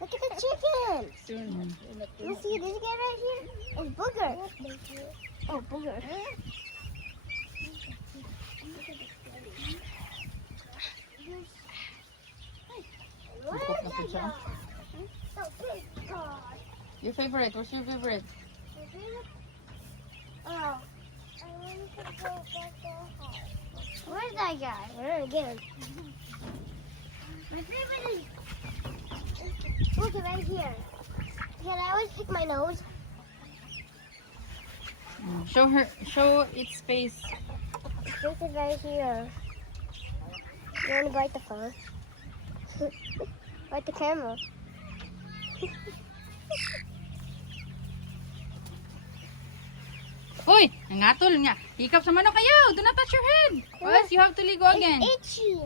Look at the chicken. Soon. You see this guy right here? It's Booger. Oh, Booger. Cook na po siya. Your favorite? What's your favorite? Oh. Where's that guy? Where again? My favorite is. Look it right here. Can I always pick my nose? Show its face. This is right here. You want to bite the phone? Bite the camera. Hoy! Nangatol nga. Hikap sa manok kayo. Do not touch your head. Or else you have to ligo again. It's itchy.